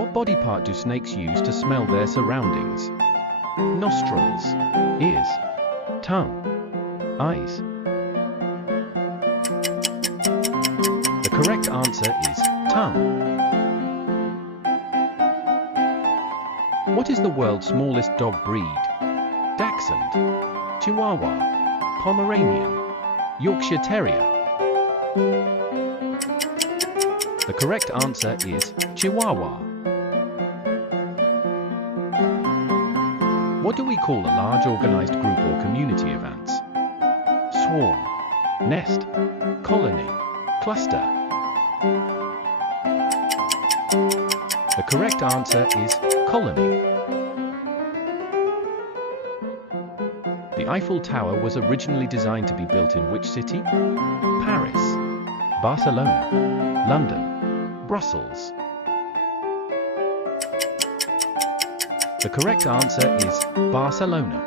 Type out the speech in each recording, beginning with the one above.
What body part do snakes use to smell their surroundings? Nostrils, ears, tongue, eyes. The correct answer is tongue. What is the world's smallest dog breed? Dachshund, Chihuahua, Pomeranian, Yorkshire Terrier. The correct answer is Chihuahua. What do we call a large organized group or community of ants? Swarm, nest, colony, cluster. The correct answer is colony. The Eiffel Tower was originally designed to be built in which city? Paris, Barcelona, London, Brussels. The correct answer is Barcelona.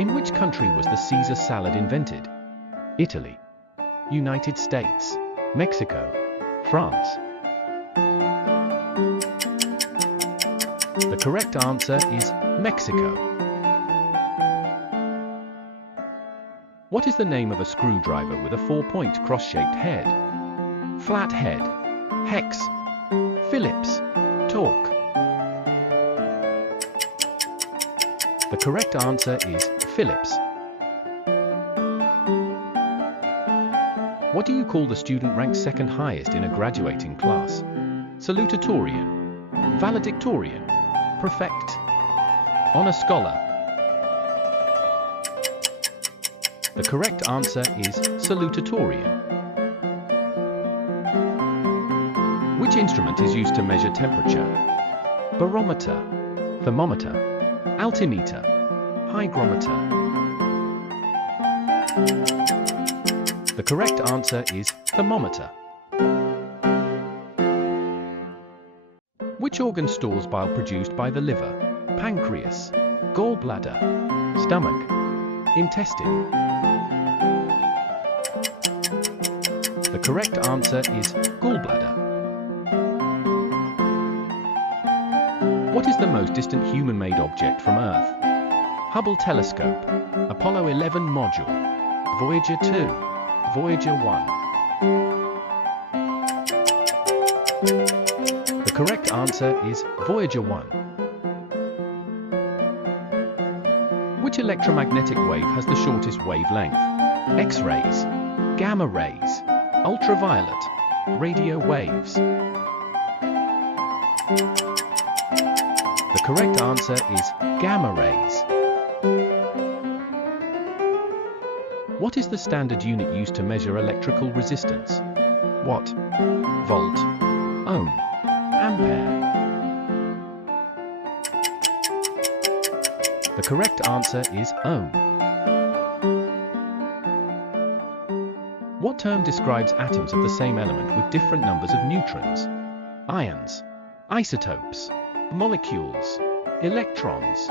In which country was the Caesar salad invented? Italy, United States, Mexico, France. The correct answer is Mexico. What is the name of a screwdriver with a 4-point cross-shaped head? Flathead, hex, Phillips, torque. The correct answer is Phillips. What do you call the student ranked second highest in a graduating class? Salutatorian, valedictorian, prefect, honor scholar. The correct answer is salutatorian. Which instrument is used to measure temperature? Barometer, thermometer, altimeter, hygrometer. The correct answer is thermometer. Which organ stores bile produced by the liver? Pancreas, gallbladder, stomach, intestine. The correct answer is gallbladder. What is the most distant human-made object from Earth? Hubble telescope, Apollo 11 module, Voyager 2, Voyager 1. The correct answer is Voyager 1. Which electromagnetic wave has the shortest wavelength? X-rays, gamma rays, ultraviolet, radio waves. The correct answer is gamma rays. What is the standard unit used to measure electrical resistance? Watt, volt, ohm, ampere. The correct answer is ohm. What term describes atoms of the same element with different numbers of neutrons? Ions, isotopes, molecules, electrons.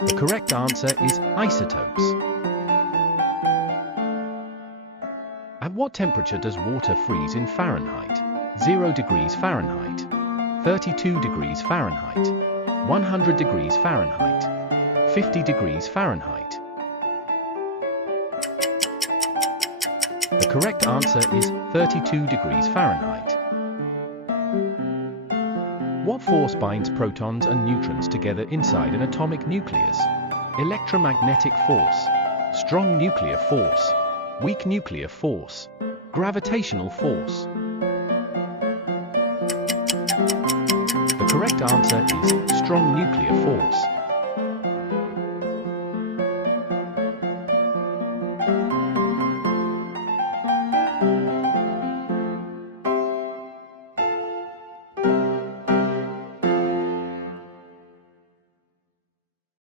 The correct answer is isotopes. At what temperature does water freeze in Fahrenheit? 0 degrees Fahrenheit, 32 degrees Fahrenheit, 100 degrees Fahrenheit, 50 degrees Fahrenheit. The correct answer is 32 degrees Fahrenheit. What force binds protons and neutrons together inside an atomic nucleus? Electromagnetic force, strong nuclear force, weak nuclear force, gravitational force. The correct answer is strong nuclear force.